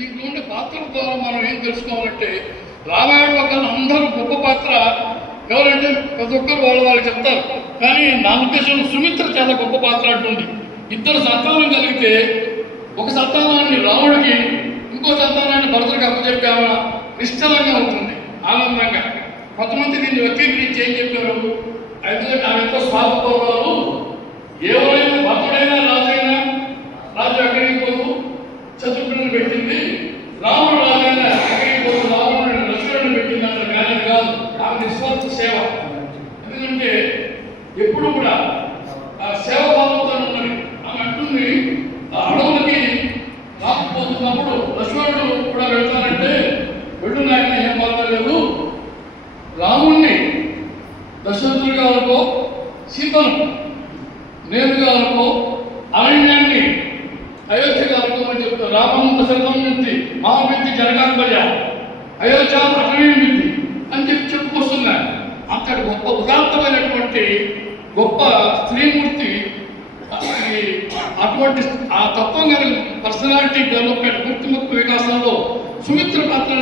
దీంట్లో ఉండే పాత్రల ద్వారా మనం ఏం తెలుసుకోవాలంటే రామాయణంలో కన్నా అందరూ గొప్ప పాత్ర ఎవరంటే ప్రతి ఒక్కరు వాళ్ళు చెప్తారు. కానీ నా ఉద్దేశంలో సుమిత్ర చాలా గొప్ప పాత్ర అంటుంది. ఇద్దరు సంతానం కలిగితే ఒక సంతానాన్ని రాముడికి, ఇంకో సంతానాన్ని భరతుడికి అప్పచెప్పామా నిశ్చలంగా ఉంటుంది, ఆనందంగా. కొంతమంది దీన్ని వ్యక్తీకరించి ఏం చెప్పారు, అయితే ఆమె ఎంతో స్వార్థపరురాలు, ఎవరైనా భర్తుడైనా రాజైనా రాజు ఎక్కడికి పోతూ శత్రుఘ్నుని పెట్టింది, రాముడు రాజైనా ఎక్కడికి పోతూ రాముడిని లక్ష్మణుని పెట్టింది అంటే వ్యాధి కాదు, ఆమె నిస్వార్థ సేవ. ఎందుకంటే ఎప్పుడు కూడా ఆ సేవ భావంతో ఉన్నది. ఆమె అంటుంది, ఆ అడవులకి రాకపోతున్నప్పుడు లక్ష్మణుడు కూడా వెళ్తానంటే వెళ్ళు నాయన, ఏం బాధలేదు, రాముణ్ణి దశరథుడిగా అనుకో, సీతను నేరుగా అనుకో, అరణ్యాన్ని అయోధ్యగా అనుకోమని చెప్తారు. రామం దశరథం నుంచి మహామిత్తి జనకాంబజ అయోధ్య అరణ్యం అని చెప్పుకొస్తున్నారు. అంతటి గొప్ప ఉదాత్తమైనటువంటి గొప్ప స్త్రీమూర్తి. అటువంటి ఆ తత్వం గారి పర్సనాలిటీ డెవలప్మెంట్, మూర్తిమత్వ వికాసంలో సుమిత్ర పాత్ర